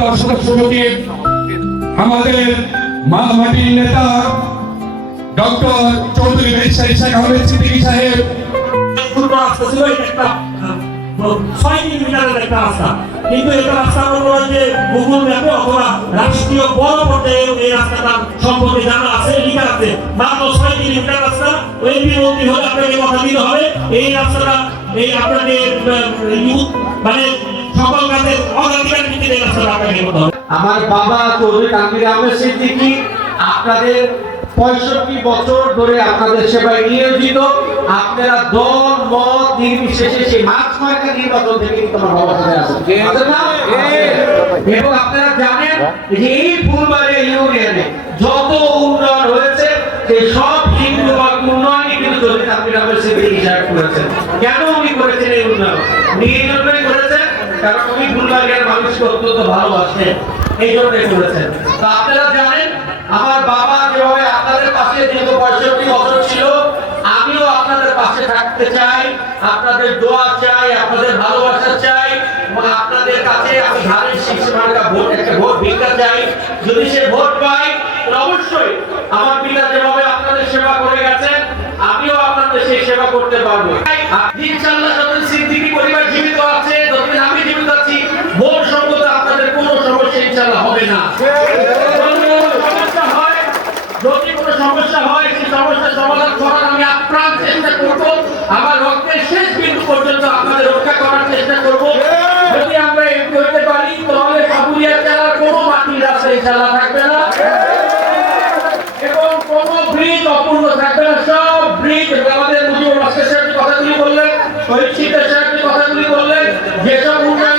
সদস্যকে আমাদের মাটির নেতা ডক্টর চৌধুরী শেখ আহমেদ সিদ্দিকী সাহেব। ছয় কিলোমিটারের একটা রাস্তা, কিন্তু এটা রাস্তা যে গুগল ম্যাপে অথবা রাষ্ট্রীয় বড় পর্যায়ে এই রাস্তাটা সম্পর্কে জানা আছে, লিখা আছে মাত্র 6 কিলোমিটার রাস্তা। ওই বিরোধী হলে আপনাকে কথা দিতে হবে এই রাস্তাটা এই আপনাকে মানে সকল কাজের অগ্রাধিকার ভিত্তিতে এই রাস্তাটা আপনাকে করতে হবে। আমার বাবা চৌধুরী তানভীর আহমেদ সিদ্দিকী আপনাদের 65 বছর ধরে আপনাদের সেবায় নিয়োজিত। আপনারা দল মত নির্বিশেষে সেই মার্চ মার্কা নির্বাচন থেকে কিন্তু আমার বাবা সাথে আছেন এবং আপনারা জানেন যে এই ফুলবাড়িয়া ইউনিয়নে যত উন্নয়ন হয়েছে সেই সব হিন্দু বা উন্নয়নই কিন্তু চৌধুরী তানভীর আহমেদ সিদ্দিকী সাহেব করেছেন। কেন উনি করেছেন এই উন্নয়ন? উনি এই জন্যই করেছেন কারণ উনি ফুলবাড়িয়ার মানুষকে অত্যন্ত ভালোবাসেন, এই জন্যই করেছেন। তো আপনারা জানেন আমার বাবা যেভাবে আপনাদের পাশে দীর্ঘ 65 বছর ছিল, আমিও আপনাদের পাশে থাকতে চাই, আপনাদের দোয়া চাই, আপনাদের ভালোবাসা চাই এবং আপনাদের কাছে আমি ধানের শীর্ষে মার্কা ভোট একটা ভোট ভিক্ষা চাই। যদি সে ভোট পাই তাহলে অবশ্যই আমার পিতা যেভাবে আপনাদের সেবা করে গেছেন আমিও আপনাদের সেই সেবা করতে পারবো। ইনশাআল্লাহ যতদিন সিদ্দিকী পরিবার জীবিত আছে, যতদিন আমি জীবিত আছি, ভোট সম্পর্কে আপনাদের কোনো সমস্যা ইনশাআল্লাহ হবে না। যদি কোনো সমস্যা হয় সেই সমস্যার সমাধান করার আমি আপ্রাণ চেষ্টা করব, আমার রক্তের শেষ বিন্দু পর্যন্ত আপনাদের রক্ষা করার চেষ্টা করব। যদি আমরা এমপি হতে পারি তাহলে কাবুলিয়া জেলার কোনো মাটির রাস্তা ইনশাআল্লাহ থাকবে না এবং কোনো ব্রিজ অপূর্ণ থাকবে না। সব ব্রিজ আমাদের মুজিবুর রহমান সাহেব কথাগুলি বললেন, শহীদ সিদ্দিক সাহেব কথাগুলি বললেন, যেসব উন্নয়ন